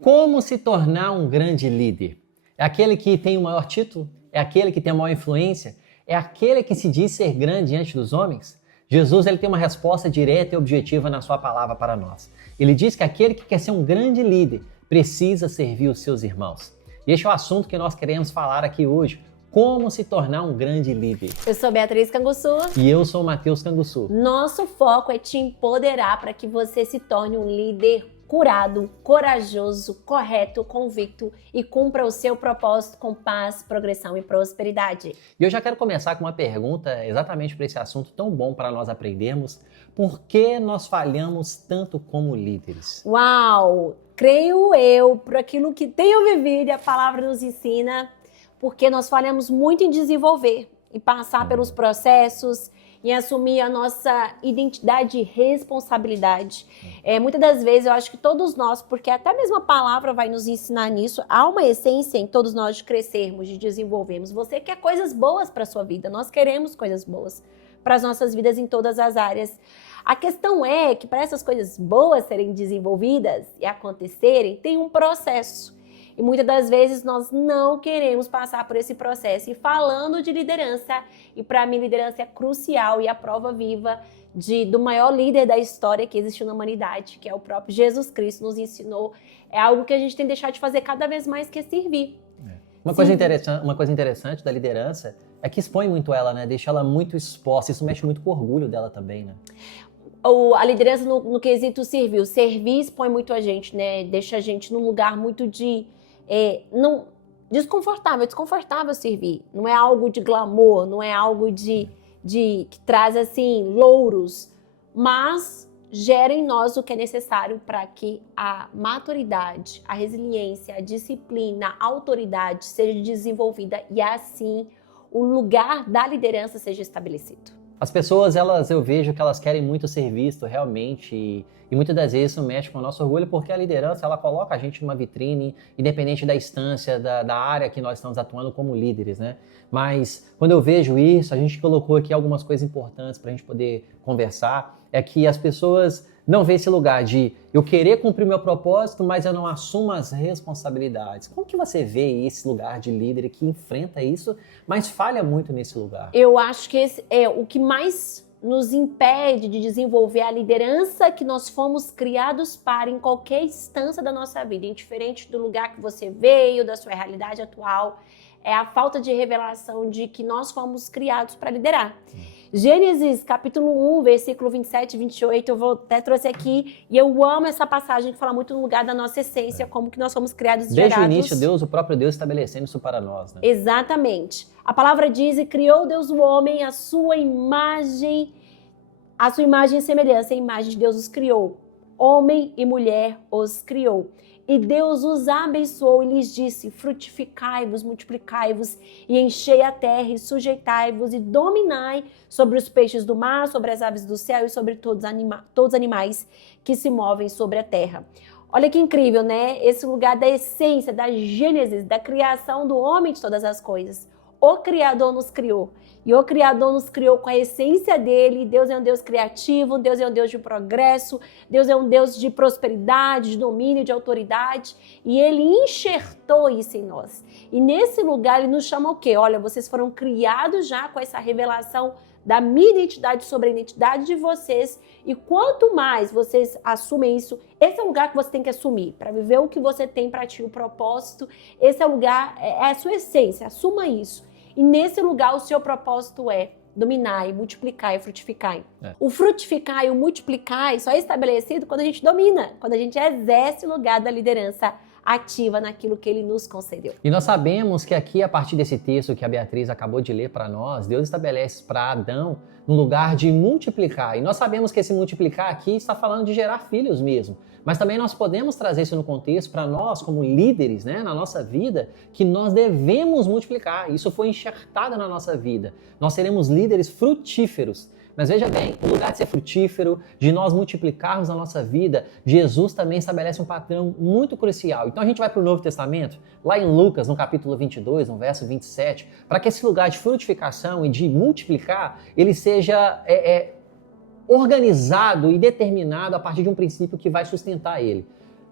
Como se tornar um grande líder? É aquele que tem o maior título? É aquele que tem a maior influência? É aquele que se diz ser grande diante dos homens? Jesus ele tem uma resposta direta e objetiva na sua palavra para nós. Ele diz que aquele que quer ser um grande líder precisa servir os seus irmãos. E este é o assunto que nós queremos falar aqui hoje. Como se tornar um grande líder. Eu sou Beatriz Canguçu. E eu sou o Matheus Canguçu. Nosso foco é te empoderar para que você se torne um líder curado, corajoso, correto, convicto e cumpra o seu propósito com paz, progressão e prosperidade. E eu já quero começar com uma pergunta exatamente para esse assunto tão bom para nós aprendermos. Por que nós falhamos tanto como líderes? Uau! Creio eu, por aquilo que tenho vivido e a palavra nos ensina, porque nós falhamos muito em desenvolver e passar pelos processos e assumir a nossa identidade e responsabilidade. Muitas das vezes eu acho que todos nós, porque até mesmo a palavra vai nos ensinar nisso, há uma essência em todos nós de crescermos, de desenvolvermos. Você quer coisas boas para a sua vida, nós queremos coisas boas para as nossas vidas em todas as áreas. A questão é que para essas coisas boas serem desenvolvidas e acontecerem, tem um processo. E muitas das vezes nós não queremos passar por esse processo. E falando de liderança, e para mim liderança é crucial e a prova viva do maior líder da história que existiu na humanidade, que é o próprio Jesus Cristo, nos ensinou. É algo que a gente tem que deixar de fazer cada vez mais, que é servir. Uma coisa interessante da liderança é que expõe muito ela, né? Deixa ela muito exposta. Isso mexe muito com o orgulho dela também, né? A liderança no quesito servir. O servir expõe muito a gente, né? Deixa a gente num lugar muito desconfortável servir. Não é algo de glamour, não é algo que traz assim louros, mas gera em nós o que é necessário para que a maturidade, a resiliência, a disciplina, a autoridade seja desenvolvida e assim o lugar da liderança seja estabelecido. As pessoas, eu vejo que elas querem muito ser visto realmente e muitas das vezes isso mexe com o nosso orgulho porque a liderança, ela coloca a gente numa vitrine, independente da instância, da área que nós estamos atuando como líderes, né? Mas quando eu vejo isso, a gente colocou aqui algumas coisas importantes para a gente poder conversar, é que as pessoas não veem esse lugar de eu querer cumprir meu propósito, mas eu não assumo as responsabilidades. Como que você vê esse lugar de líder que enfrenta isso, mas falha muito nesse lugar? Eu acho que esse é o que mais nos impede de desenvolver a liderança que nós fomos criados para em qualquer instância da nossa vida, indiferente do lugar que você veio, da sua realidade atual, é a falta de revelação de que nós fomos criados para liderar. Gênesis capítulo 1, versículo 27 e 28, eu até trouxe aqui, e eu amo essa passagem que fala muito no lugar da nossa essência, como que nós fomos criados e gerados. Desde o início, o próprio Deus estabelecendo isso para nós, né? Exatamente. A palavra diz, e criou Deus o homem, a sua imagem e semelhança, a imagem de Deus os criou. Homem e mulher os criou. E Deus os abençoou e lhes disse, frutificai-vos, multiplicai-vos e enchei a terra e sujeitai-vos e dominai sobre os peixes do mar, sobre as aves do céu e sobre todos os animais que se movem sobre a terra. Olha que incrível, né? Esse lugar da essência, da gênesis, da criação do homem de todas as coisas. O Criador nos criou. E o Criador nos criou com a essência dele. Deus é um Deus criativo, Deus é um Deus de progresso, Deus é um Deus de prosperidade, de domínio, de autoridade. E ele enxertou isso em nós. E nesse lugar ele nos chama o quê? Olha, vocês foram criados já com essa revelação da minha identidade sobre a identidade de vocês. E quanto mais vocês assumem isso, esse é o lugar que você tem que assumir para viver o que você tem para ti, o propósito. Esse é o lugar, é a sua essência, assuma isso. E nesse lugar o seu propósito é dominar, multiplicar e frutificar. O frutificar e o multiplicar só é estabelecido quando a gente domina, quando a gente exerce o lugar da liderança ativa naquilo que ele nos concedeu. E nós sabemos que aqui, a partir desse texto que a Beatriz acabou de ler para nós, Deus estabelece para Adão um lugar de multiplicar. E nós sabemos que esse multiplicar aqui está falando de gerar filhos mesmo. Mas também nós podemos trazer isso no contexto para nós, como líderes, né, na nossa vida, que nós devemos multiplicar. Isso foi enxertado na nossa vida. Nós seremos líderes frutíferos. Mas veja bem, o lugar de ser frutífero, de nós multiplicarmos a nossa vida, Jesus também estabelece um padrão muito crucial. Então a gente vai para o Novo Testamento, lá em Lucas, no capítulo 22, no verso 27, para que esse lugar de frutificação e de multiplicar, ele seja organizado e determinado a partir de um princípio que vai sustentar ele.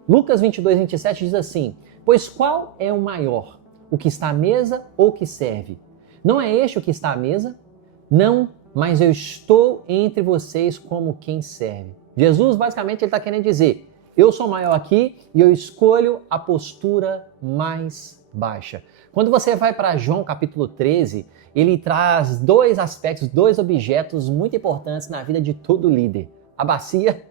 Lucas 22, 27 diz assim: pois qual é o maior, o que está à mesa ou o que serve? Não é este o que está à mesa? Não, mas eu estou entre vocês como quem serve. Jesus, basicamente, ele está querendo dizer: eu sou maior aqui e eu escolho a postura mais baixa. Quando você vai para João capítulo 13, ele traz dois aspectos, dois objetos muito importantes na vida de todo líder: a bacia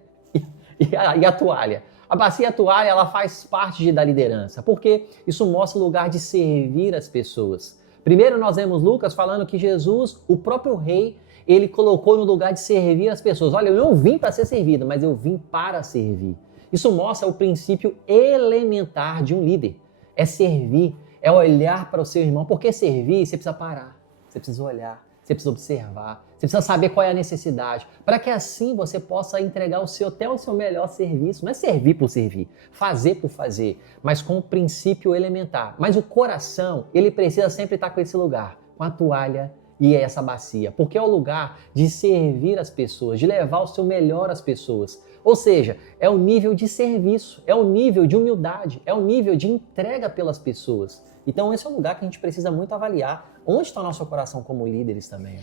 e a toalha. A bacia e a toalha, ela faz parte da liderança, porque isso mostra o lugar de servir as pessoas. Primeiro nós vemos Lucas falando que Jesus, o próprio rei, ele colocou no lugar de servir as pessoas. Olha, eu não vim para ser servido, mas eu vim para servir. Isso mostra o princípio elementar de um líder. É servir, é olhar para o seu irmão. Porque servir, você precisa parar, você precisa olhar, você precisa observar, você precisa saber qual é a necessidade, para que assim você possa entregar até o seu melhor serviço. Não é servir por servir, fazer por fazer, mas com o princípio elementar. Mas o coração, ele precisa sempre estar com esse lugar, com a toalha e essa bacia, porque é o lugar de servir as pessoas, de levar o seu melhor às pessoas. Ou seja, é o nível de serviço, é o nível de humildade, é o nível de entrega pelas pessoas. Então esse é um lugar que a gente precisa muito avaliar. Onde está o nosso coração como líderes também?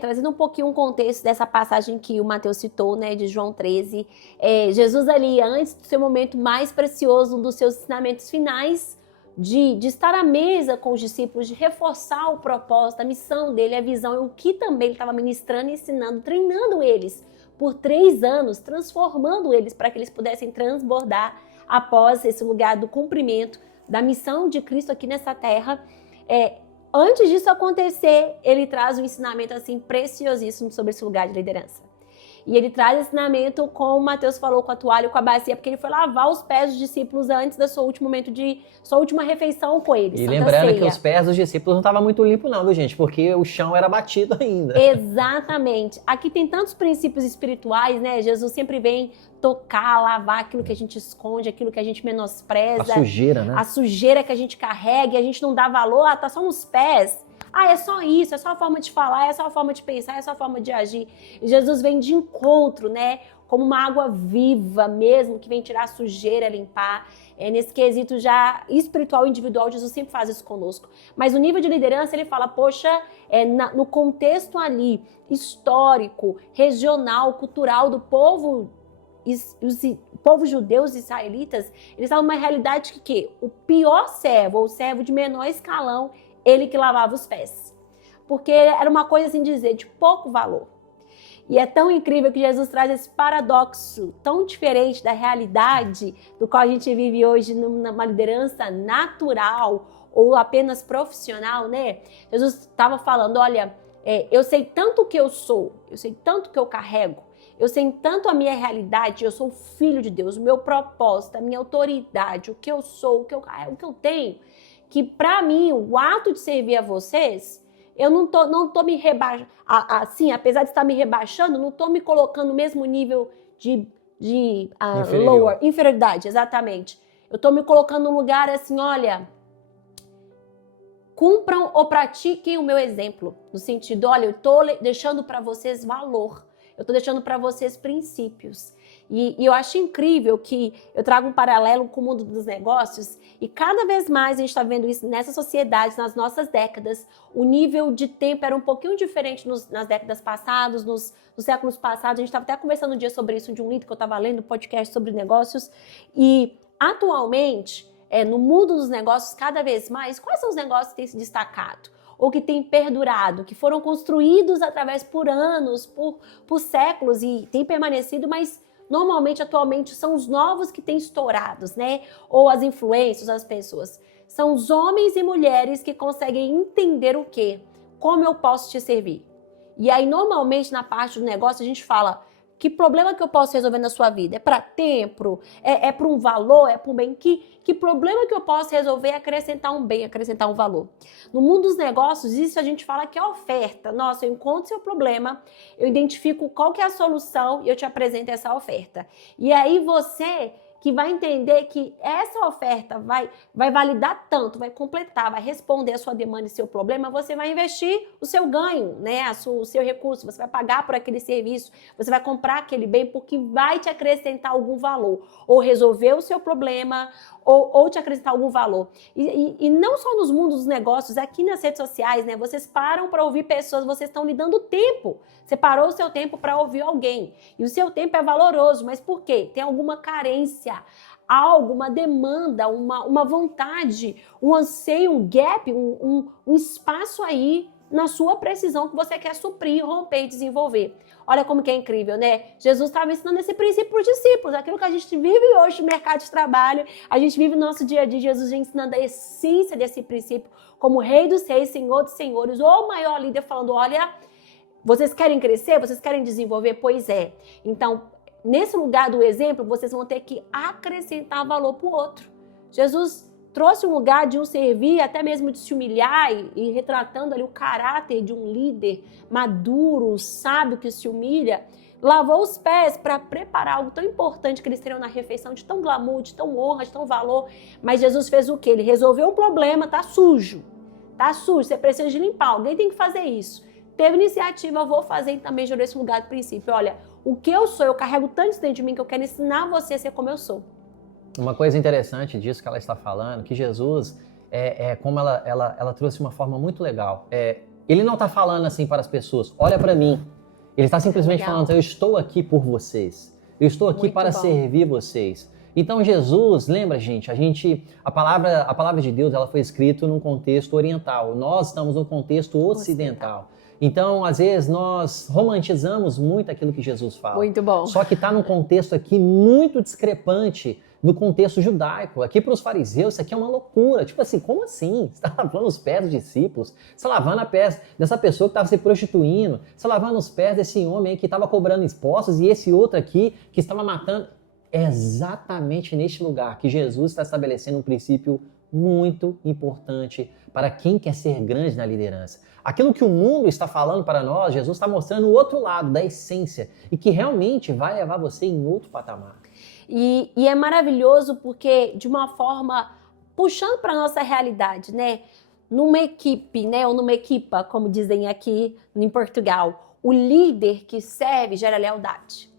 Trazendo um pouquinho um contexto dessa passagem que o Mateus citou, né, de João 13. Jesus ali, antes do seu momento mais precioso, um dos seus ensinamentos finais, de estar à mesa com os discípulos, de reforçar o propósito, a missão dele, a visão, e o que também ele estava ministrando, ensinando, treinando eles por 3 anos, transformando eles para que eles pudessem transbordar após esse lugar do cumprimento da missão de Cristo aqui nessa terra. Antes disso acontecer, ele traz um ensinamento assim preciosíssimo sobre esse lugar de liderança. E ele traz esse ensinamento, como o Mateus falou, com a toalha e com a bacia, porque ele foi lavar os pés dos discípulos antes da sua última refeição com eles. E lembrando que os pés dos discípulos não estavam muito limpos não, viu, gente? Porque o chão era batido ainda. Exatamente. Aqui tem tantos princípios espirituais, né? Jesus sempre vem tocar, lavar aquilo que a gente esconde, aquilo que a gente menospreza. A sujeira, né? A sujeira que a gente carrega e a gente não dá valor. Tá só nos pés. É só isso, é só a forma de falar, é só a forma de pensar, é só a forma de agir. E Jesus vem de encontro, né? Como uma água viva mesmo, que vem tirar a sujeira, limpar. Nesse quesito já espiritual, individual, Jesus sempre faz isso conosco. Mas o nível de liderança, ele fala, poxa, no contexto ali, histórico, regional, cultural do povo, os povos judeus e israelitas, eles estavam numa realidade que o pior servo, ou o servo de menor escalão, ele que lavava os pés. Porque era uma coisa, assim dizer, de pouco valor. E é tão incrível que Jesus traz esse paradoxo tão diferente da realidade do qual a gente vive hoje numa liderança natural ou apenas profissional, né? Jesus estava falando, olha, eu sei tanto o que eu sou, eu sei tanto o que eu carrego, eu sei tanto a minha realidade, eu sou filho de Deus, o meu propósito, a minha autoridade, o que eu sou, o que eu carrego, o que eu tenho, que para mim, o ato de servir a vocês, eu não tô me rebaixando, assim, apesar de estar me rebaixando, não tô me colocando no mesmo nível de inferioridade, exatamente. Eu tô me colocando num lugar assim, olha, cumpram ou pratiquem o meu exemplo, no sentido, olha, eu tô deixando para vocês valor, eu tô deixando para vocês princípios. E eu acho incrível que eu trago um paralelo com o mundo dos negócios e cada vez mais a gente está vendo isso nessa sociedade, nas nossas décadas. O nível de tempo era um pouquinho diferente nas décadas passadas, nos séculos passados. A gente estava até conversando um dia sobre isso de um livro que eu estava lendo, um podcast sobre negócios. E atualmente, no mundo dos negócios, cada vez mais, quais são os negócios que têm se destacado? Ou que têm perdurado, que foram construídos através por anos, por séculos e têm permanecido, mas normalmente, atualmente, são os novos que têm estourados, né? Ou as influências, as pessoas. São os homens e mulheres que conseguem entender o quê? Como eu posso te servir? E aí, normalmente, na parte do negócio, a gente fala, que problema que eu posso resolver na sua vida? É para tempo? É para um valor? É para um bem? Que problema que eu posso resolver é acrescentar um bem, acrescentar um valor? No mundo dos negócios, isso a gente fala que é oferta. Nossa, eu encontro seu problema, eu identifico qual que é a solução e eu te apresento essa oferta. E aí você que vai entender que essa oferta vai validar tanto, vai completar, vai responder a sua demanda e seu problema, você vai investir o seu ganho, né? O seu recurso, você vai pagar por aquele serviço, você vai comprar aquele bem porque vai te acrescentar algum valor, ou resolver o seu problema, ou te acrescentar algum valor. E não só nos mundos dos negócios, aqui nas redes sociais, né? Vocês param para ouvir pessoas, vocês estão lhe dando tempo. Você parou o seu tempo para ouvir alguém. E o seu tempo é valoroso, mas por quê? Tem alguma carência, algo, uma demanda, uma vontade, um anseio, um gap, um espaço aí na sua precisão que você quer suprir, romper e desenvolver. Olha como que é incrível, né? Jesus estava ensinando esse princípio para os discípulos, aquilo que a gente vive hoje no mercado de trabalho, a gente vive no nosso dia a dia, Jesus ensinando a essência desse princípio, como Rei dos Reis, Senhor dos Senhores, ou maior líder falando, olha, vocês querem crescer? Vocês querem desenvolver? Pois é. Então, nesse lugar do exemplo, vocês vão ter que acrescentar valor para o outro. Jesus trouxe um lugar de um servir, até mesmo de se humilhar e retratando ali o caráter de um líder maduro, sábio que se humilha, lavou os pés para preparar algo tão importante que eles teriam na refeição, de tão glamour, de tão honra, de tão valor. Mas Jesus fez o quê? Ele resolveu um problema, tá sujo, você precisa de limpar, alguém tem que fazer isso. Teve iniciativa, eu vou fazer e também gerou esse lugar do princípio. Olha, o que eu sou, eu carrego tanto dentro de mim que eu quero ensinar você a ser como eu sou. Uma coisa interessante disso que ela está falando, que Jesus, como ela trouxe uma forma muito legal. Ele não está falando assim para as pessoas, olha para mim. Ele está simplesmente falando, eu estou aqui por vocês. Eu estou aqui para servir vocês. Então Jesus, lembra gente, a palavra de Deus ela foi escrita num contexto oriental. Nós estamos num contexto ocidental. Então, às vezes, nós romantizamos muito aquilo que Jesus fala. Muito bom. Só que está num contexto aqui muito discrepante do contexto judaico. Aqui para os fariseus, isso aqui é uma loucura. Tipo assim, como assim? Você está lavando os pés dos discípulos? Você está lavando a pés dessa pessoa que estava se prostituindo? Você está lavando os pés desse homem aí que estava cobrando impostos e esse outro aqui que estava matando? É exatamente neste lugar que Jesus está estabelecendo um princípio muito importante para quem quer ser grande na liderança. Aquilo que o mundo está falando para nós, Jesus está mostrando o outro lado da essência e que realmente vai levar você em outro patamar. E é maravilhoso porque, de uma forma, puxando para a nossa realidade, né? Numa equipe, né? Ou numa equipa, como dizem aqui em Portugal, o líder que serve gera lealdade.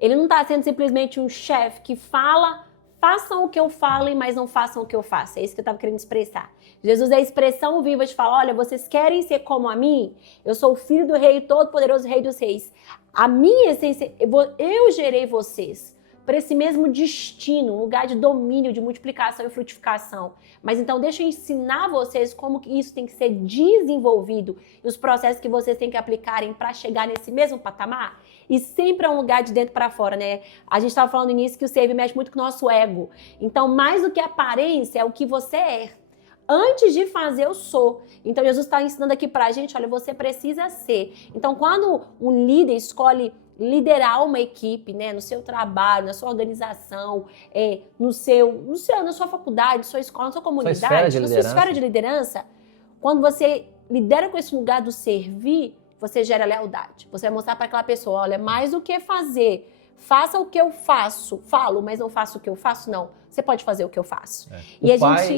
Ele não está sendo simplesmente um chefe que fala, façam o que eu falo, mas não façam o que eu faço. É isso que eu estava querendo expressar. Jesus é a expressão viva de falar, olha, vocês querem ser como a mim? Eu sou o filho do rei, todo-poderoso rei dos reis. A minha essência, eu gerei vocês para esse mesmo destino, um lugar de domínio, de multiplicação e frutificação. Mas então deixa eu ensinar vocês como que isso tem que ser desenvolvido e os processos que vocês têm que aplicarem para chegar nesse mesmo patamar. E sempre é um lugar de dentro para fora, né? A gente estava falando no início que o servir mexe muito com o nosso ego. Então, mais do que aparência, é o que você é. Antes de fazer, eu sou. Então, Jesus está ensinando aqui para a gente, olha, você precisa ser. Então, quando um líder escolhe liderar uma equipe, né, no seu trabalho, na sua organização, na sua faculdade, na sua escola, na sua comunidade, na sua esfera de liderança, quando você lidera com esse lugar do servir, você gera lealdade. Você vai mostrar para aquela pessoa, olha, mais do que fazer, faça o que eu faço. Falo, mas não faço o que eu faço, não. Você pode fazer o que eu faço.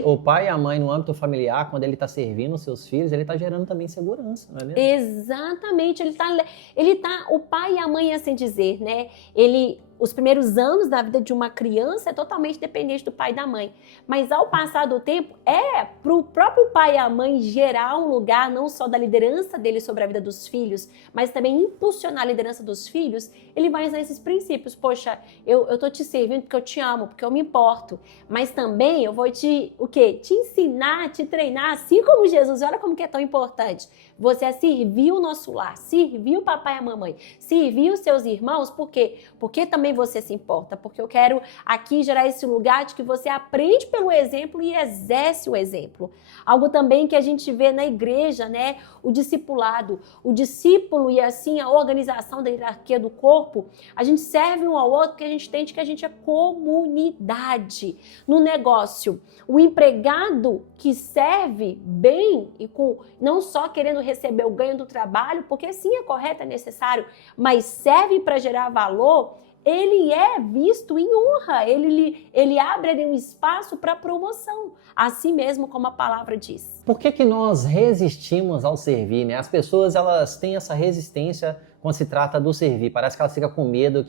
O pai e a mãe, no âmbito familiar, quando ele está servindo os seus filhos, ele está gerando também segurança, não é mesmo? Exatamente. O pai e a mãe, assim dizer, né? Os primeiros anos da vida de uma criança é totalmente dependente do pai e da mãe. Mas ao passar do tempo, para o próprio pai e a mãe gerar um lugar não só da liderança dele sobre a vida dos filhos, mas também impulsionar a liderança dos filhos, ele vai usar esses princípios. Poxa, eu tô te servindo porque eu te amo, porque eu me importo. Mas também eu vou te ensinar, te treinar, assim como Jesus. Olha como que é tão importante. Você é servir o nosso lar, servir o papai e a mamãe, servir os seus irmãos, por quê? Porque também você se importa, porque eu quero aqui gerar esse lugar de que você aprende pelo exemplo e exerce o exemplo. Algo também que a gente vê na igreja, né? O discipulado, o discípulo e assim a organização da hierarquia do corpo, a gente serve um ao outro porque a gente entende que a gente é comunidade. No negócio, o empregado que serve bem e não só querendo receber o ganho do trabalho, porque sim, é correto, é necessário, mas serve para gerar valor, ele é visto em honra, ele abre ali um espaço para promoção, assim mesmo como a palavra diz. Por que nós resistimos ao servir, né? As pessoas, elas têm essa resistência quando se trata do servir. Parece que elas ficam com medo,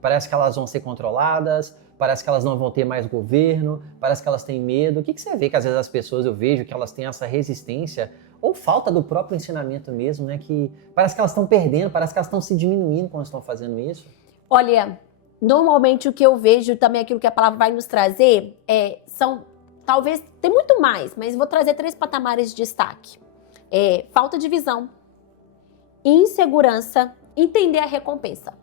parece que elas vão ser controladas, parece que elas não vão ter mais governo, parece que elas têm medo. O que você vê que às vezes as pessoas, eu vejo que elas têm essa resistência, ou falta do próprio ensinamento mesmo, né? Que parece que elas estão perdendo, parece que elas estão se diminuindo quando estão fazendo isso. Olha, normalmente o que eu vejo também, aquilo que a palavra vai nos trazer, talvez, tem muito mais, mas vou trazer 3 patamares de destaque. Falta de visão, insegurança, entender a recompensa.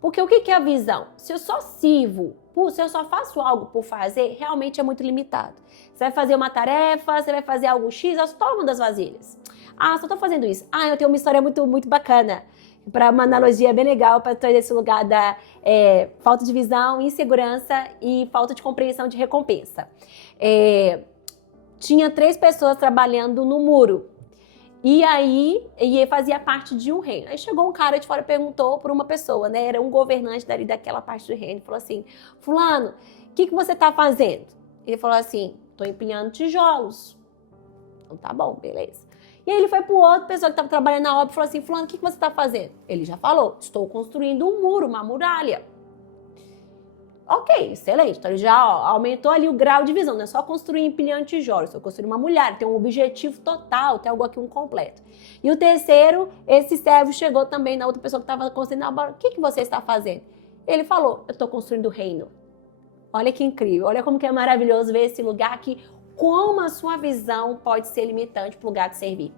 Porque o que é a visão? Se eu só sirvo, se eu só faço algo por fazer, realmente é muito limitado. Você vai fazer uma tarefa, você vai fazer algo X, eu só lavando as vasilhas. Só tô fazendo isso. Eu tenho uma história muito, muito bacana. Para uma analogia bem legal para trazer esse lugar da falta de visão, insegurança e falta de compreensão de recompensa. Tinha 3 pessoas trabalhando no muro. E aí, fazia parte de um reino. Aí chegou um cara de fora e perguntou por uma pessoa, né? Era um governante daquela parte do reino. Falou assim, fulano, o que você está fazendo? Ele falou assim, estou empilhando tijolos. Então tá bom, beleza. E aí ele foi para o outro pessoa que estava trabalhando na obra e falou assim, fulano, o que você está fazendo? Ele já falou, estou construindo um muro, uma muralha. Ok, excelente. Então ele já aumentou ali o grau de visão. Não é só construir empilhando tijolos, estou construindo uma muralha, tem um objetivo total, tem algo aqui, um completo. E o terceiro, esse servo chegou também na outra pessoa que estava construindo a obra. O que você está fazendo? Ele falou, eu estou construindo o reino. Olha que incrível, olha como que é maravilhoso ver esse lugar aqui, como a sua visão pode ser limitante para o lugar de servir.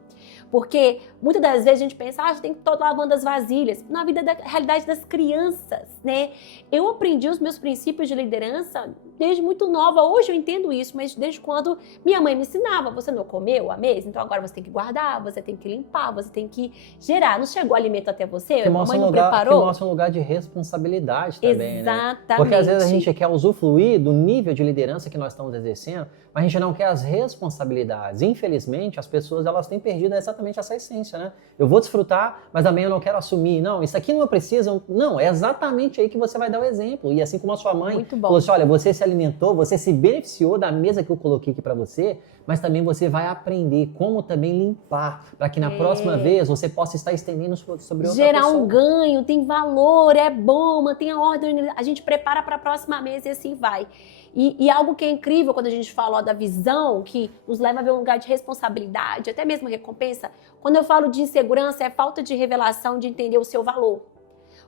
Porque muitas das vezes a gente pensa, a gente tem que estar lavando as vasilhas. Na vida da realidade das crianças, né? Eu aprendi os meus princípios de liderança desde muito nova. Hoje eu entendo isso, mas desde quando minha mãe me ensinava. Você não comeu a mesa? Então agora você tem que guardar, você tem que limpar, você tem que gerar. Não chegou alimento até você? A mãe não preparou? Que mostra um lugar de responsabilidade também, exatamente, né? Porque às vezes a gente quer usufruir do nível de liderança que nós estamos exercendo, mas a gente não quer as responsabilidades. Infelizmente, as pessoas elas têm perdido exatamente essa essência, né? Eu vou desfrutar, mas também eu não quero assumir. Não, isso aqui não precisa. Não, é exatamente aí que você vai dar o exemplo. E assim como a sua mãe falou assim, olha, você se alimentou, você se beneficiou da mesa que eu coloquei aqui para você, mas também você vai aprender como também limpar, para que na próxima vez você possa estar estendendo sobre outra pessoa. Gerar um ganho, tem valor, é bom, mantém a ordem, a gente prepara para a próxima mesa e assim vai. E algo que é incrível quando a gente fala da visão, que nos leva a ver um lugar de responsabilidade, até mesmo recompensa, quando eu falo de insegurança, é falta de revelação, de entender o seu valor.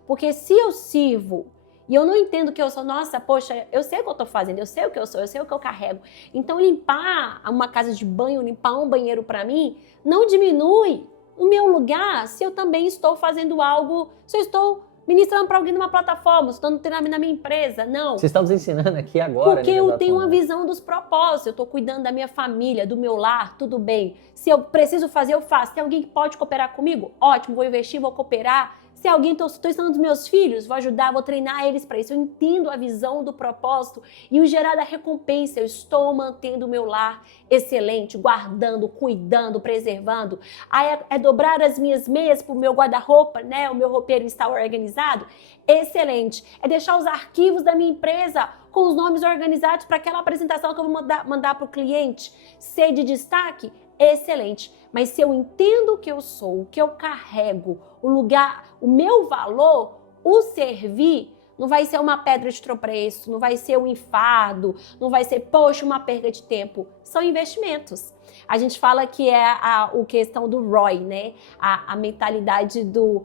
Porque se eu sirvo e eu não entendo que eu sou, nossa, poxa, eu sei o que eu estou fazendo, eu sei o que eu sou, eu sei o que eu carrego. Então limpar uma casa de banho, limpar um banheiro para mim, não diminui o meu lugar se eu também estou fazendo algo, se eu estou ministrando para alguém numa plataforma, estou dando treinamento na minha empresa, não. Vocês estão nos ensinando aqui agora. Porque eu tenho uma visão dos propósitos, eu estou cuidando da minha família, do meu lar, tudo bem. Se eu preciso fazer, eu faço. Tem alguém que pode cooperar comigo? Ótimo, vou investir, vou cooperar. Se alguém, estou ensinando dos meus filhos, vou ajudar, vou treinar eles para isso. Eu entendo a visão do propósito e o gerar da recompensa. Eu estou mantendo o meu lar excelente, guardando, cuidando, preservando. Aí é dobrar as minhas meias para o meu guarda-roupa, né? O meu roupeiro está organizado. Excelente. É deixar os arquivos da minha empresa com os nomes organizados para aquela apresentação que eu vou mandar para o cliente ser de destaque. Excelente. Mas se eu entendo o que eu sou, o que eu carrego, o lugar, o meu valor, o servir, não vai ser uma pedra de tropeço, não vai ser um enfado, não vai ser, poxa, uma perda de tempo. São investimentos. A gente fala que é a questão do ROI, né? A mentalidade do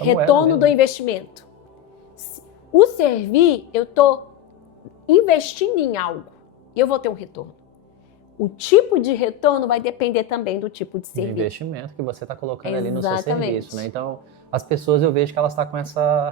retorno do investimento. O servir, eu estou investindo em algo e eu vou ter um retorno. O tipo de retorno vai depender também do tipo de serviço. O investimento que você está colocando ali no seu serviço, né? Então, as pessoas, eu vejo que elas estão com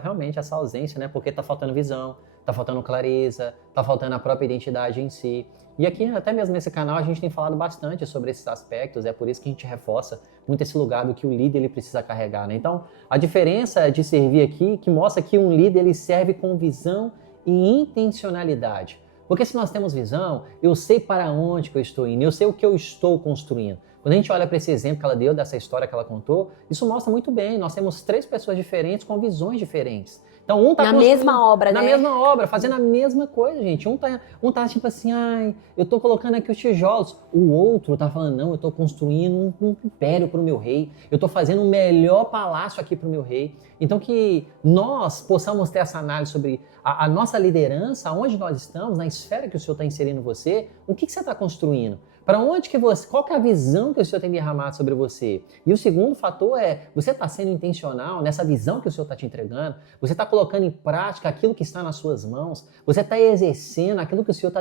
realmente essa ausência, né? Porque está faltando visão, está faltando clareza, está faltando a própria identidade em si. E aqui, até mesmo nesse canal, a gente tem falado bastante sobre esses aspectos, é por isso que a gente reforça muito esse lugar do que o líder ele precisa carregar, né? Então, a diferença de servir aqui, que mostra que um líder ele serve com visão e intencionalidade. Porque se nós temos visão, eu sei para onde que eu estou indo, eu sei o que eu estou construindo. Quando a gente olha para esse exemplo que ela deu, dessa história que ela contou, isso mostra muito bem. Nós temos 3 pessoas diferentes com visões diferentes. Então um tá na mesma obra, na né? mesma obra, fazendo a mesma coisa, gente. Um tá tipo assim, ai, eu tô colocando aqui os tijolos. O outro tá falando, não, eu tô construindo um império pro meu rei. Eu tô fazendo o melhor palácio aqui pro meu rei. Então que nós possamos ter essa análise sobre a nossa liderança, onde nós estamos, na esfera que o Senhor está inserindo você, o que você está construindo? Para onde que qual que é a visão que o Senhor tem derramado sobre você? E o segundo fator é, você está sendo intencional nessa visão que o Senhor está te entregando? Você está colocando em prática aquilo que está nas suas mãos? Você está exercendo aquilo que o Senhor está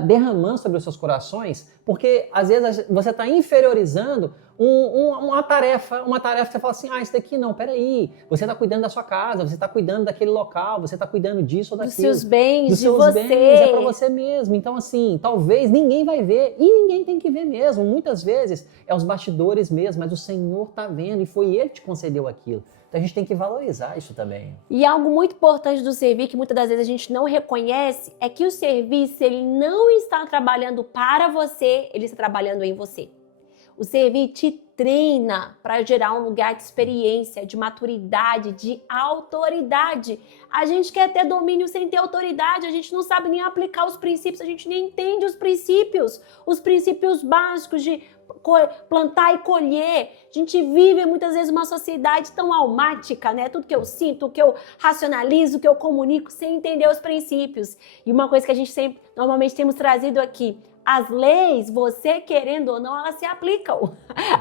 derramando sobre os seus corações? Porque às vezes você está inferiorizando uma tarefa que você fala assim, isso daqui não, peraí, você está cuidando da sua casa, você está cuidando daquele local, você está cuidando disso ou daquilo. Dos seus bens, dos seus bens, é para você mesmo. Então assim, talvez ninguém vai ver, e ninguém tem que ver mesmo, muitas vezes é os bastidores mesmo, mas o Senhor está vendo e foi Ele que te concedeu aquilo. Então a gente tem que valorizar isso também. E algo muito importante do servir, que muitas das vezes a gente não reconhece, é que o serviço, ele não está trabalhando para você, ele está trabalhando em você. O servir te treina para gerar um lugar de experiência, de maturidade, de autoridade. A gente quer ter domínio sem ter autoridade, a gente não sabe nem aplicar os princípios, a gente nem entende os princípios básicos de plantar e colher. A gente vive muitas vezes uma sociedade tão almática, né? Tudo que eu sinto, o que eu racionalizo, o que eu comunico, sem entender os princípios. E uma coisa que a gente sempre, normalmente temos trazido aqui, as leis, você querendo ou não, elas se aplicam.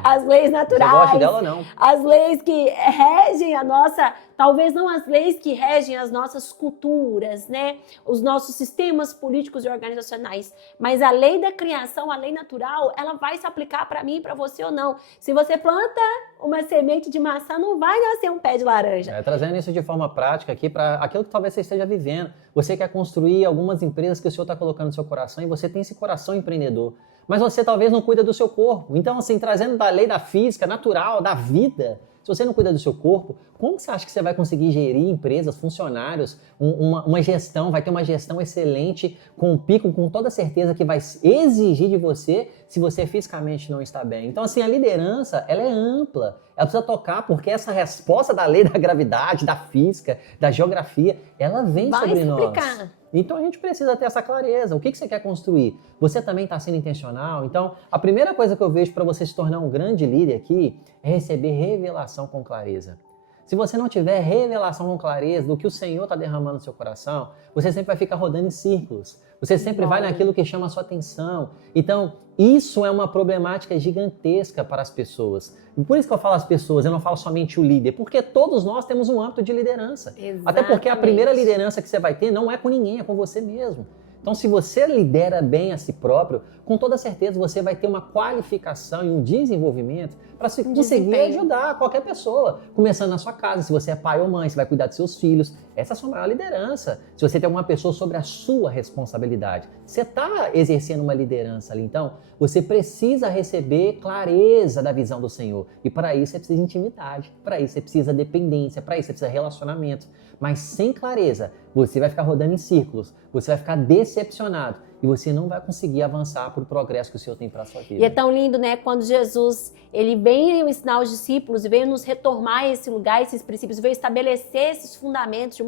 As leis naturais. Você gosta dela ou não? As leis que regem a nossa, talvez não as leis que regem as nossas culturas, né? Os nossos sistemas políticos e organizacionais. Mas a lei da criação, a lei natural, ela vai se aplicar para mim e para você ou não. Se você planta uma semente de maçã, não vai nascer um pé de laranja. Trazendo isso de forma prática aqui para aquilo que talvez você esteja vivendo. Você quer construir algumas empresas que o Senhor está colocando no seu coração e você tem esse coração empreendedor. Mas você talvez não cuida do seu corpo. Então, assim, trazendo da lei da física, natural, da vida, se você não cuida do seu corpo, como você acha que você vai conseguir gerir empresas, funcionários, uma gestão, vai ter uma gestão excelente, com um pico, com toda certeza que vai exigir de você se você fisicamente não está bem. Então, assim, a liderança, ela é ampla. Ela precisa tocar porque essa resposta da lei da gravidade, da física, da geografia, ela vem sobre nós. Então a gente precisa ter essa clareza. O que você quer construir? Você também está sendo intencional? Então, a primeira coisa que eu vejo para você se tornar um grande líder aqui é receber revelação com clareza. Se você não tiver revelação com clareza do que o Senhor está derramando no seu coração, você sempre vai ficar rodando em círculos. Você sempre vai naquilo que chama a sua atenção. Então, isso é uma problemática gigantesca para as pessoas. Por isso que eu falo as pessoas, eu não falo somente o líder, porque todos nós temos um âmbito de liderança. Exatamente. Até porque a primeira liderança que você vai ter não é com ninguém, é com você mesmo. Então, se você lidera bem a si próprio, com toda certeza você vai ter uma qualificação e um desenvolvimento para conseguir ajudar qualquer pessoa. Começando na sua casa, se você é pai ou mãe, você vai cuidar dos seus filhos. Essa é a sua maior liderança. Se você tem alguma pessoa sobre a sua responsabilidade, você está exercendo uma liderança ali. Então, você precisa receber clareza da visão do Senhor. E para isso você precisa de intimidade, para isso você precisa de dependência, para isso você precisa de relacionamento. Mas sem clareza, você vai ficar rodando em círculos, você vai ficar decepcionado e você não vai conseguir avançar para o progresso que o Senhor tem para a sua vida. E é tão lindo, né? Quando Jesus, ele veio ensinar os discípulos e veio nos retomar esse lugar, esses princípios, veio estabelecer esses fundamentos de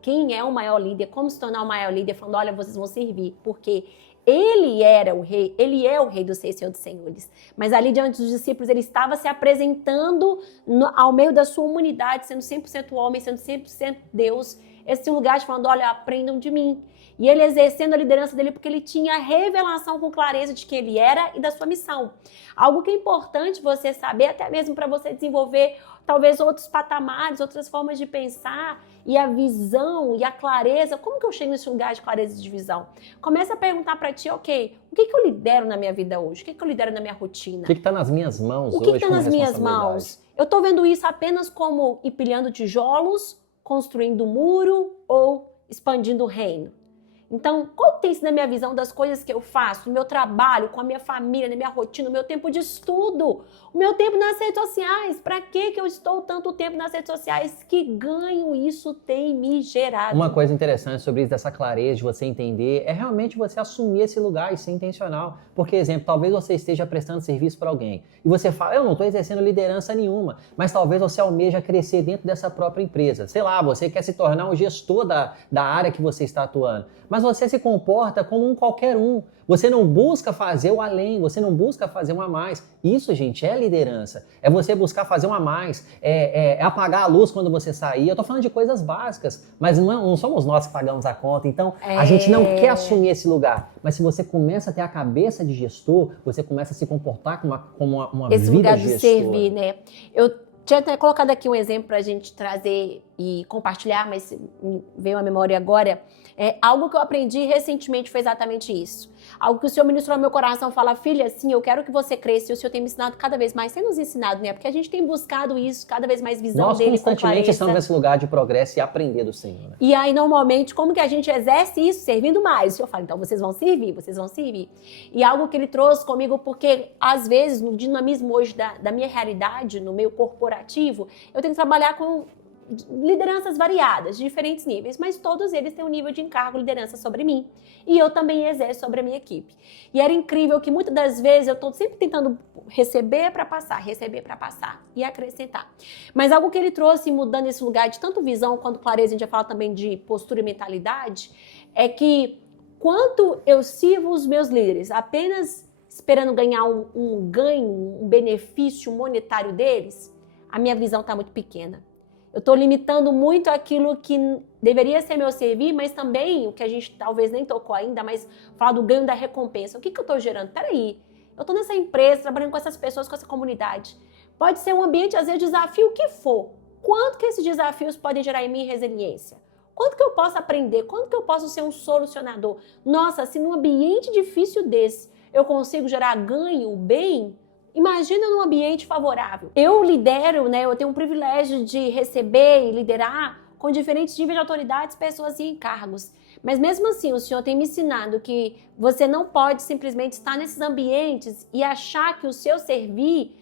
quem é o maior líder, como se tornar o maior líder, falando, olha, vocês vão servir, porque ele era o rei, ele é o rei dos reis, Senhor dos senhores. Mas ali diante dos discípulos, ele estava se apresentando ao meio da sua humanidade, sendo 100% homem, sendo 100% Deus. Esse lugar de falando, olha, aprendam de mim. E ele exercendo a liderança dele porque ele tinha revelação com clareza de quem ele era e da sua missão. Algo que é importante você saber, até mesmo para você desenvolver talvez outros patamares, outras formas de pensar e a visão e a clareza. Como que eu chego nesse lugar de clareza e de visão? Começa a perguntar para ti, ok, o que eu lidero na minha vida hoje? O que eu lidero na minha rotina? O que está nas minhas mãos hoje? O que está nas minhas mãos? Eu estou vendo isso apenas como empilhando tijolos, construindo um muro ou expandindo o reino? Então, qual tem sido a minha visão das coisas que eu faço, no meu trabalho, com a minha família, na minha rotina, no meu tempo de estudo, o meu tempo nas redes sociais? Para que eu estou tanto tempo nas redes sociais? Que ganho isso tem me gerado? Uma coisa interessante sobre isso, dessa clareza de você entender, é realmente você assumir esse lugar e ser intencional. Porque, exemplo, talvez você esteja prestando serviço para alguém e você fala, eu não estou exercendo liderança nenhuma, mas talvez você almeja crescer dentro dessa própria empresa. Sei lá, você quer se tornar um gestor da área que você está atuando, mas você se comporta como um qualquer um. Você não busca fazer o além, você não busca fazer um a mais. Isso, gente, é liderança. É você buscar fazer um a mais, é apagar a luz quando você sair. Eu tô falando de coisas básicas, mas não somos nós que pagamos a conta. Então, a gente não quer assumir esse lugar. Mas se você começa a ter a cabeça de gestor, você começa a se comportar como uma esse vida lugar de de gestor. servir, né? Eu tinha até colocado aqui um exemplo para a gente trazer e compartilhar, mas veio à memória agora. Algo que eu aprendi recentemente foi exatamente isso. Algo que o Senhor ministrou no meu coração, fala, filha, sim, eu quero que você cresça, e o Senhor tem me ensinado cada vez mais, tem nos ensinado, né? Porque a gente tem buscado isso, cada vez mais visão Nós dele com constantemente clareza. estamos nesse lugar de progresso e aprender do Senhor. Né? E aí, normalmente, como que a gente exerce isso? Servindo mais. O Senhor fala, então vocês vão servir, vocês vão servir. E algo que ele trouxe comigo, porque às vezes, no dinamismo hoje da minha realidade, no meio corporativo, eu tenho que trabalhar com lideranças variadas, de diferentes níveis, mas todos eles têm um nível de encargo, liderança sobre mim. E eu também exerço sobre a minha equipe. E era incrível que muitas das vezes eu estou sempre tentando receber para passar e acrescentar. Mas algo que ele trouxe mudando esse lugar de tanto visão quanto clareza, a gente já fala também de postura e mentalidade, é que quanto eu sirvo os meus líderes apenas esperando ganhar um ganho, um benefício monetário deles, a minha visão está muito pequena. Eu estou limitando muito aquilo que deveria ser meu servir, mas também, o que a gente talvez nem tocou ainda, mas falar do ganho da recompensa. O que eu estou gerando? Peraí, eu estou nessa empresa, trabalhando com essas pessoas, com essa comunidade. Pode ser um ambiente, às vezes, desafio, o que for. Quanto que esses desafios podem gerar em mim resiliência? Quanto que eu posso aprender? Quanto que eu posso ser um solucionador? Nossa, se num ambiente difícil desse eu consigo gerar ganho, bem... Imagina num ambiente favorável. Eu lidero, né? Eu tenho um privilégio de receber e liderar com diferentes níveis de autoridades, pessoas e encargos. Mas mesmo assim, o Senhor tem me ensinado que você não pode simplesmente estar nesses ambientes e achar que o seu servir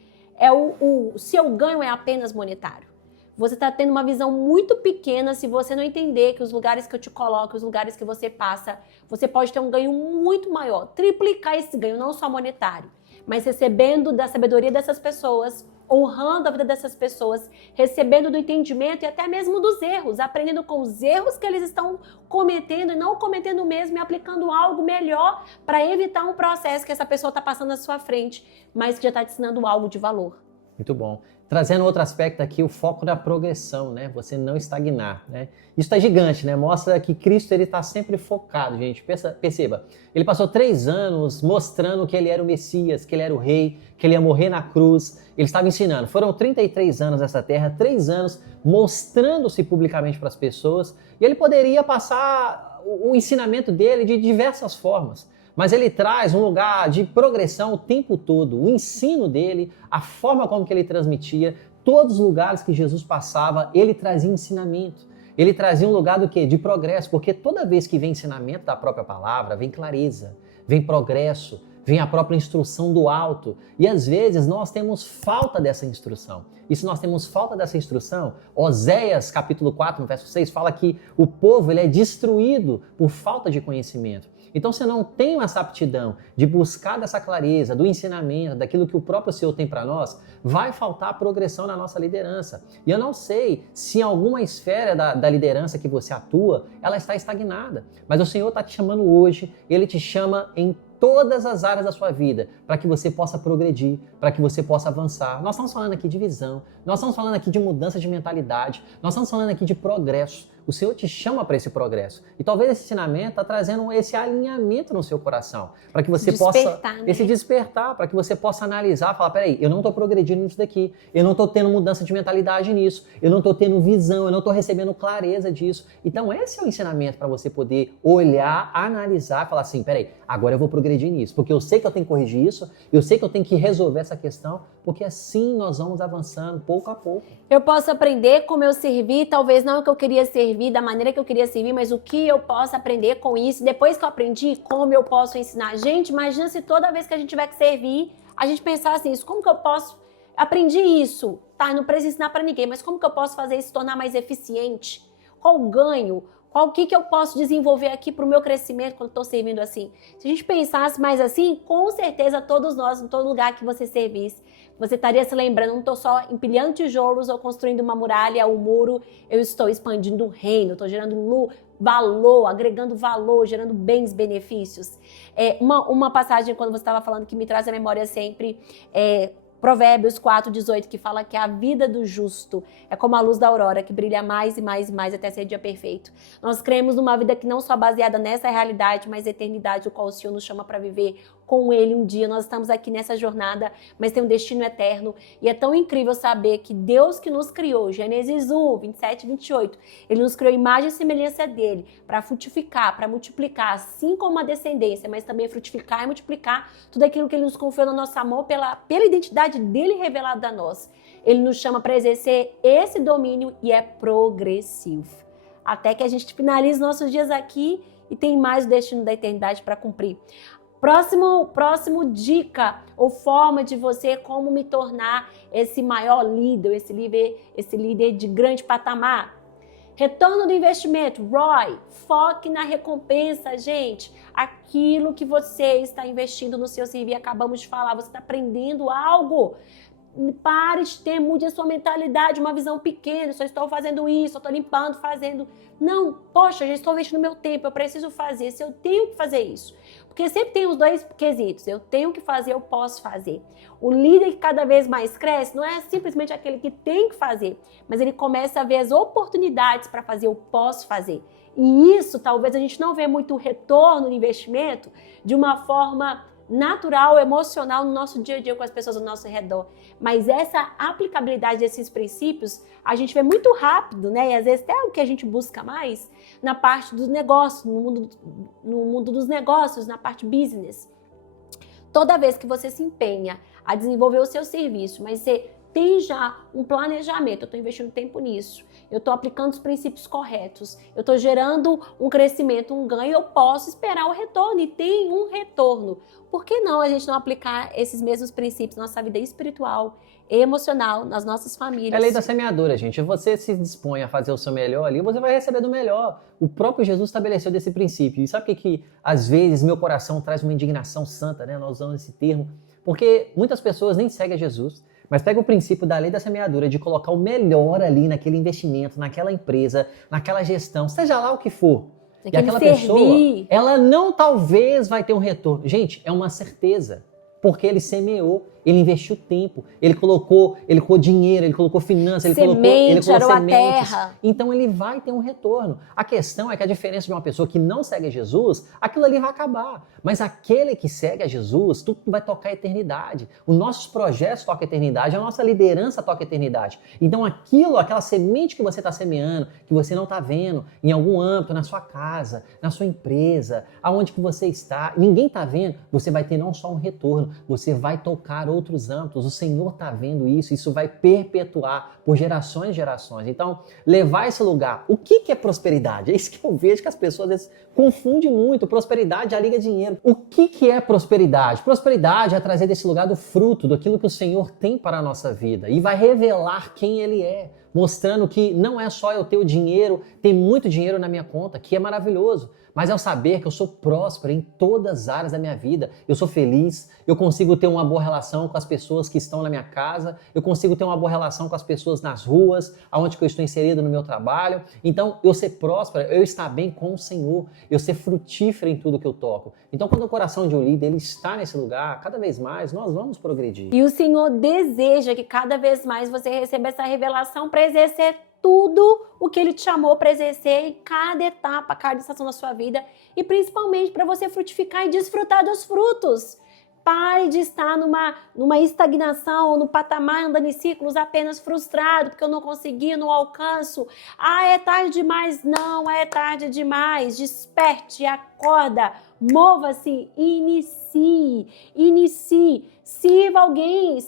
o seu ganho é apenas monetário. Você está tendo uma visão muito pequena se você não entender que os lugares que eu te coloco, os lugares que você passa, você pode ter um ganho muito maior. Triplicar esse ganho, não só monetário, mas recebendo da sabedoria dessas pessoas, honrando a vida dessas pessoas, recebendo do entendimento e até mesmo dos erros, aprendendo com os erros que eles estão cometendo e não cometendo mesmo e aplicando algo melhor para evitar um processo que essa pessoa está passando na sua frente, mas que já está te ensinando algo de valor. Muito bom. Trazendo outro aspecto aqui, o foco da progressão, né? Você não estagnar, né? Isso tá gigante, né? Mostra que Cristo, ele tá sempre focado, gente. Perceba, ele passou 3 anos mostrando que ele era o Messias, que ele era o rei, que ele ia morrer na cruz. Ele estava ensinando. Foram 33 anos nessa terra, 3 anos mostrando-se publicamente para as pessoas. E ele poderia passar o ensinamento dele de diversas formas. Mas ele traz um lugar de progressão o tempo todo. O ensino dele, a forma como que ele transmitia, todos os lugares que Jesus passava, ele trazia ensinamento. Ele trazia um lugar do quê? De progresso, porque toda vez que vem ensinamento da própria palavra, vem clareza, vem progresso, vem a própria instrução do alto. E às vezes nós temos falta dessa instrução. E se nós temos falta dessa instrução, Oséias capítulo 4, no verso 6, fala que o povo ele é destruído por falta de conhecimento. Então, se eu não tenho essa aptidão de buscar dessa clareza, do ensinamento, daquilo que o próprio Senhor tem para nós, vai faltar progressão na nossa liderança. E eu não sei se em alguma esfera da liderança que você atua, ela está estagnada. Mas o Senhor está te chamando hoje, Ele te chama em todas as áreas da sua vida, para que você possa progredir, para que você possa avançar. Nós estamos falando aqui de visão, nós estamos falando aqui de mudança de mentalidade, nós estamos falando aqui de progresso. O Senhor te chama para esse progresso. E talvez esse ensinamento está trazendo esse alinhamento no seu coração, para que você possa... Né? Esse despertar, para que você possa analisar, falar, peraí, eu não estou progredindo nisso daqui, eu não estou tendo mudança de mentalidade nisso, eu não estou tendo visão, eu não estou recebendo clareza disso. Então esse é o ensinamento para você poder olhar, analisar, falar assim, peraí, agora eu vou progredir nisso, porque eu sei que eu tenho que corrigir isso, eu sei que eu tenho que resolver essa questão, porque assim nós vamos avançando pouco a pouco. Eu posso aprender como eu servi, talvez não o que eu queria servir, servir da maneira que eu queria servir, mas o que eu posso aprender com isso? Depois que eu aprendi, como eu posso ensinar? Gente, imagina se toda vez que a gente tiver que servir, a gente pensar assim, como que eu posso... Aprendi isso, tá? Não preciso ensinar para ninguém, mas como que eu posso fazer isso se tornar mais eficiente? Qual o ganho? O que eu posso desenvolver aqui para o meu crescimento quando estou servindo assim? Se a gente pensasse mais assim, com certeza todos nós, em todo lugar que você servisse, você estaria se lembrando, não estou só empilhando tijolos ou construindo uma muralha ou um muro, eu estou expandindo o reino, estou gerando valor, agregando valor, gerando bens, benefícios. Uma passagem, quando você estava falando, que me traz à memória sempre, Provérbios 4:18, que fala que a vida do justo é como a luz da aurora, que brilha mais e mais e mais até ser dia perfeito. Nós cremos numa vida que não só baseada nessa realidade, mas eternidade, o qual o Senhor nos chama para viver com Ele um dia. Nós estamos aqui nessa jornada, mas tem um destino eterno. E é tão incrível saber que Deus que nos criou, Gênesis 1, 27 e 28, Ele nos criou imagem e semelhança dEle, para frutificar, para multiplicar, assim como a descendência, mas também frutificar e multiplicar tudo aquilo que Ele nos confiou no nosso amor pela identidade dEle revelada a nós. Ele nos chama para exercer esse domínio e é progressivo. Até que a gente finalize nossos dias aqui e tem mais o destino da eternidade para cumprir. Próximo dica ou forma de você como me tornar esse maior líder, esse líder de grande patamar. Retorno do investimento, ROI, foque na recompensa, gente. Aquilo que você está investindo no seu serviço, acabamos de falar, você está aprendendo algo. Pare de ter, mude a sua mentalidade, uma visão pequena, só estou fazendo isso, estou limpando, fazendo. Não, poxa, já estou investindo meu tempo, eu preciso fazer, se eu tenho que fazer isso. Porque sempre tem os dois quesitos, eu tenho que fazer, eu posso fazer. O líder que cada vez mais cresce não é simplesmente aquele que tem que fazer, mas ele começa a ver as oportunidades para fazer, eu posso fazer. E isso talvez a gente não vê muito retorno no investimento de uma forma natural, emocional no nosso dia a dia com as pessoas ao nosso redor. Mas essa aplicabilidade desses princípios, a gente vê muito rápido, né? E às vezes até é o que a gente busca mais na parte dos negócios, no mundo dos negócios, na parte business. Toda vez que você se empenha a desenvolver o seu serviço, mas você tem já um planejamento, eu estou investindo tempo nisso, eu estou aplicando os princípios corretos, eu estou gerando um crescimento, um ganho, eu posso esperar o retorno e tem um retorno. Por que não a gente não aplicar esses mesmos princípios na nossa vida espiritual e emocional, nas nossas famílias? É a lei da semeadura, gente. Você se dispõe a fazer o seu melhor ali, você vai receber do melhor. O próprio Jesus estabeleceu desse princípio. E sabe o que às vezes meu coração traz uma indignação santa, né? Nós usamos esse termo, porque muitas pessoas nem seguem a Jesus, mas pega o princípio da lei da semeadura, de colocar o melhor ali naquele investimento, naquela empresa, naquela gestão, seja lá o que for. E aquela pessoa, ela não talvez vai ter um retorno. Gente, é uma certeza. Porque ele semeou, ele investiu tempo, ele colocou dinheiro, ele colocou finanças, ele colocou sementes. Terra. Então ele vai ter um retorno. A questão é que a diferença de uma pessoa que não segue a Jesus, aquilo ali vai acabar. Mas aquele que segue a Jesus, tudo vai tocar a eternidade. Os nossos projetos tocam a eternidade, a nossa liderança toca a eternidade. Então aquela semente que você está semeando, que você não está vendo, em algum âmbito, na sua casa, na sua empresa, aonde que você está, ninguém está vendo, você vai ter não só um retorno, você vai tocar outros âmbitos, o Senhor está vendo isso vai perpetuar por gerações e gerações. Então, levar esse lugar. O que é prosperidade? É isso que eu vejo que as pessoas às vezes confundem muito. Prosperidade já liga dinheiro. O que é prosperidade? Prosperidade é trazer desse lugar do fruto, daquilo que o Senhor tem para a nossa vida e vai revelar quem Ele é, mostrando que não é só eu ter o dinheiro, ter muito dinheiro na minha conta, que é maravilhoso, mas é o saber que eu sou próspero em todas as áreas da minha vida. Eu sou feliz, eu consigo ter uma boa relação com as pessoas que estão na minha casa, eu consigo ter uma boa relação com as pessoas nas ruas, aonde que eu estou inserido no meu trabalho. Então, eu ser próspero, eu estar bem com o Senhor, eu ser frutífero em tudo que eu toco. Então, quando o coração de um líder ele está nesse lugar, cada vez mais nós vamos progredir. E o Senhor deseja que cada vez mais você receba essa revelação para exercer tudo o que Ele te chamou para exercer em cada etapa, cada estação da sua vida e principalmente para você frutificar e desfrutar dos frutos. Pare de estar numa estagnação, no patamar, andando em ciclos, apenas frustrado, porque eu não consegui, não alcanço. Ah, é tarde demais. Não é tarde demais. Desperte, acorda, mova-se, inicie. Sirva alguém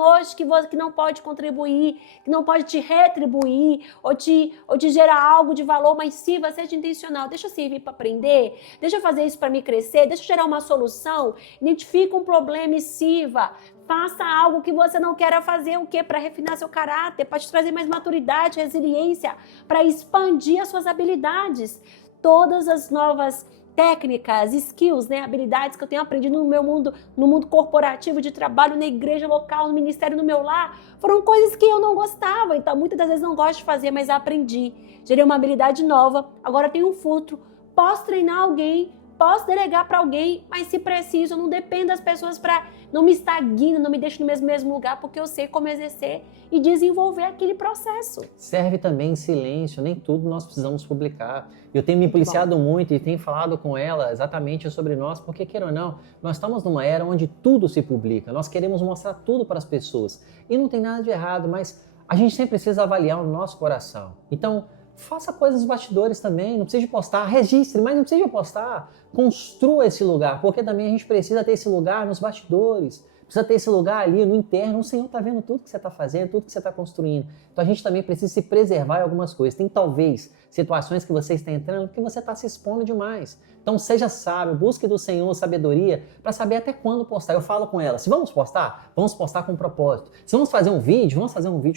hoje que não pode contribuir, que não pode te retribuir ou te gerar algo de valor, mas sirva, seja intencional. Deixa eu servir para aprender, deixa eu fazer isso para me crescer, deixa eu gerar uma solução, identifica um problema e sirva. Faça algo que você não queira fazer, o quê? Para refinar seu caráter, para te trazer mais maturidade, resiliência, para expandir as suas habilidades. Todas as novas técnicas, skills, né, habilidades que eu tenho aprendido no meu mundo, no mundo corporativo de trabalho, na igreja local, no ministério, no meu lar, foram coisas que eu não gostava, então muitas das vezes não gosto de fazer, mas aprendi. Gerei uma habilidade nova, agora tenho um futuro, posso treinar alguém, posso delegar para alguém, mas se preciso, eu não dependo das pessoas para não me estagnar, não me deixe no mesmo lugar, porque eu sei como exercer e desenvolver aquele processo. Serve também em silêncio, nem tudo nós precisamos publicar. Eu tenho me policiado muito e tenho falado com ela exatamente sobre nós, porque, queira ou não, nós estamos numa era onde tudo se publica, nós queremos mostrar tudo para as pessoas. E não tem nada de errado, mas a gente sempre precisa avaliar o nosso coração. Então, faça coisas nos bastidores também, não precisa de postar, registre, mas não precisa de postar. Construa esse lugar, porque também a gente precisa ter esse lugar nos bastidores, precisa ter esse lugar ali no interno. O Senhor está vendo tudo que você está fazendo, tudo que você está construindo. Então a gente também precisa se preservar em algumas coisas. Tem talvez situações que você está entrando porque você está se expondo demais. Então seja sábio, busque do Senhor sabedoria para saber até quando postar. Eu falo com ela, se vamos postar com um propósito. Se vamos fazer um vídeo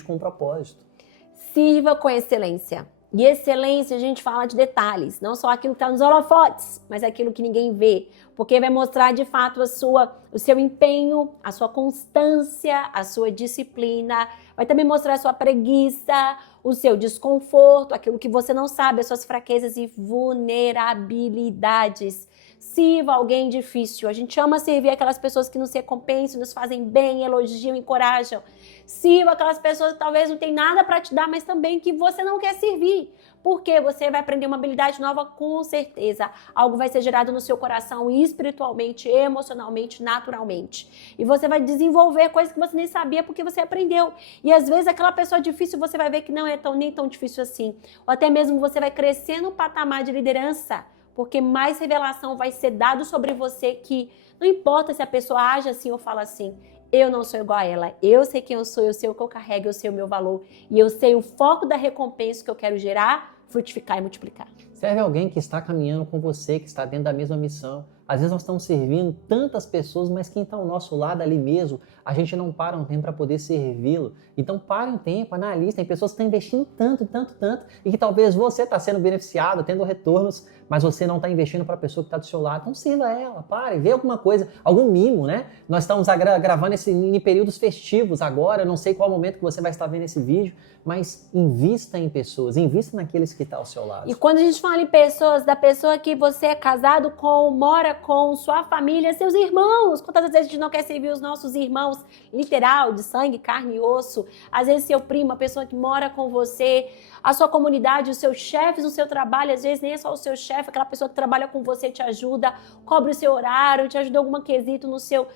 com um propósito. Sirva com excelência. E excelência, a gente fala de detalhes, não só aquilo que está nos holofotes, mas aquilo que ninguém vê, porque vai mostrar de fato o seu empenho, a sua constância, a sua disciplina, vai também mostrar a sua preguiça, o seu desconforto, aquilo que você não sabe, as suas fraquezas e vulnerabilidades. Sirva alguém difícil. A gente ama servir aquelas pessoas que nos recompensam, nos fazem bem, elogiam, encorajam. Sirva aquelas pessoas que talvez não tem nada para te dar, mas também que você não quer servir. Porque você vai aprender uma habilidade nova com certeza. Algo vai ser gerado no seu coração espiritualmente, emocionalmente, naturalmente. E você vai desenvolver coisas que você nem sabia porque você aprendeu. E às vezes aquela pessoa difícil você vai ver que não é nem tão difícil assim. Ou até mesmo você vai crescer no patamar de liderança, porque mais revelação vai ser dado sobre você que não importa se a pessoa age assim ou fala assim, eu não sou igual a ela, eu sei quem eu sou o que eu carrego, eu sei o meu valor e eu sei o foco da recompensa que eu quero gerar, frutificar e multiplicar. Serve alguém que está caminhando com você, que está dentro da mesma missão. Às vezes nós estamos servindo tantas pessoas, mas quem está ao nosso lado ali mesmo, a gente não para um tempo para poder servi-lo. Então pare um tempo, analise. Tem pessoas que estão investindo tanto, e que talvez você está sendo beneficiado, tendo retornos, mas você não está investindo para a pessoa que está do seu lado. Então sirva ela, pare, vê alguma coisa, algum mimo, né? Nós estamos gravando em períodos festivos agora, eu não sei qual momento que você vai estar vendo esse vídeo, mas invista em pessoas, invista naqueles que estão ao seu lado. E quando a gente fala em pessoas, da pessoa que você é casado com, mora com, sua família, seus irmãos. Quantas vezes a gente não quer servir os nossos irmãos, literal, de sangue, carne e osso? Às vezes seu primo, a pessoa que mora com você, a sua comunidade, os seus chefes no seu trabalho, às vezes nem é só o seu chefe, aquela pessoa que trabalha com você te ajuda, cobre o seu horário, te ajuda em algum quesito no seu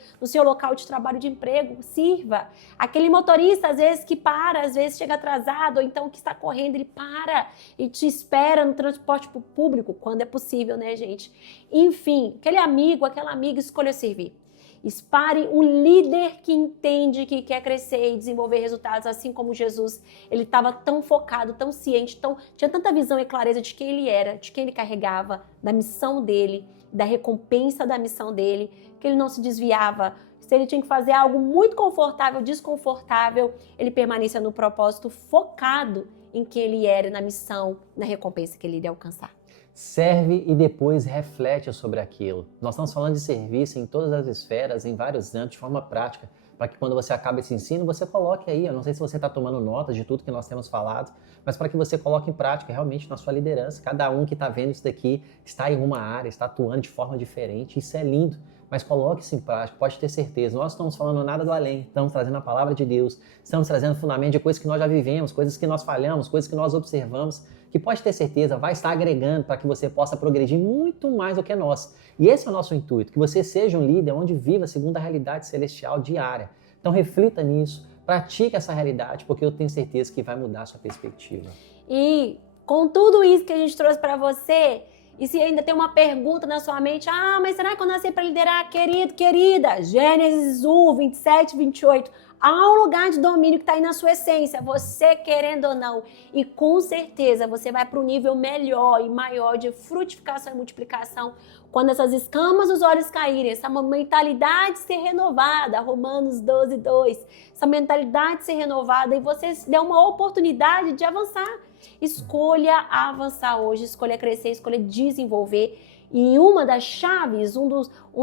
local de trabalho, de emprego, sirva. Aquele motorista, às vezes, que para, às vezes chega atrasado, ou então que está correndo, ele para e te espera no transporte público, quando é possível, né, gente? Enfim, aquele amigo, aquela amiga escolheu servir. Espere um líder que entende que quer crescer e desenvolver resultados, assim como Jesus. Ele estava tão focado, tão ciente, tinha tanta visão e clareza de quem ele era, de quem ele carregava, da missão dele, da recompensa da missão dele, que ele não se desviava. Se ele tinha que fazer algo muito confortável, desconfortável, ele permanecia no propósito, focado em quem ele era, na missão, na recompensa que ele iria alcançar. Serve e depois reflete sobre aquilo. Nós estamos falando de serviço em todas as esferas, em vários âmbitos, de forma prática, para que quando você acaba esse ensino, você coloque aí, eu não sei se você está tomando notas de tudo que nós temos falado, mas para que você coloque em prática realmente na sua liderança. Cada um que está vendo isso daqui está em uma área, está atuando de forma diferente, isso é lindo. Mas coloque isso em prática, pode ter certeza. Nós não estamos falando nada do além, estamos trazendo a palavra de Deus, estamos trazendo fundamento de coisas que nós já vivemos, coisas que nós falhamos, coisas que nós observamos, que pode ter certeza vai estar agregando para que você possa progredir muito mais do que nós. E esse é o nosso intuito, que você seja um líder onde viva segundo a realidade celestial diária. Então reflita nisso, pratique essa realidade, porque eu tenho certeza que vai mudar a sua perspectiva. E com tudo isso que a gente trouxe para você, E se ainda tem uma pergunta na sua mente, mas será que eu nasci para liderar? Querido, querida, Gênesis 1, 27, 28, há um lugar de domínio que está aí na sua essência, você querendo ou não. E com certeza você vai para um nível melhor e maior de frutificação e multiplicação quando essas escamas dos olhos caírem, essa mentalidade ser renovada, Romanos 12, 2, essa mentalidade ser renovada e você se der uma oportunidade de avançar. Escolha avançar hoje, escolha crescer, escolha desenvolver. E uma das chaves, um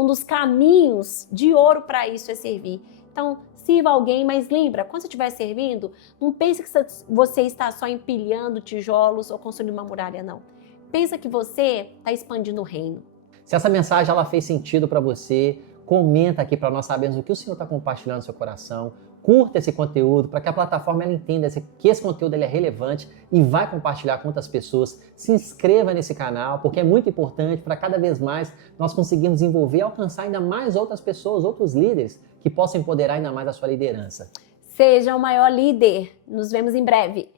dos caminhos de ouro para isso é servir. Então, sirva alguém, mas lembra, quando você estiver servindo, não pense que você está só empilhando tijolos ou construindo uma muralha, não. Pensa que você está expandindo o reino. Se essa mensagem ela fez sentido para você, comenta aqui para nós sabermos o que o Senhor está compartilhando no seu coração. Curta esse conteúdo para que a plataforma ela entenda que esse conteúdo ele é relevante e vai compartilhar com outras pessoas. Se inscreva nesse canal, porque é muito importante para cada vez mais nós conseguirmos envolver e alcançar ainda mais outras pessoas, outros líderes que possam empoderar ainda mais a sua liderança. Seja o maior líder. Nos vemos em breve.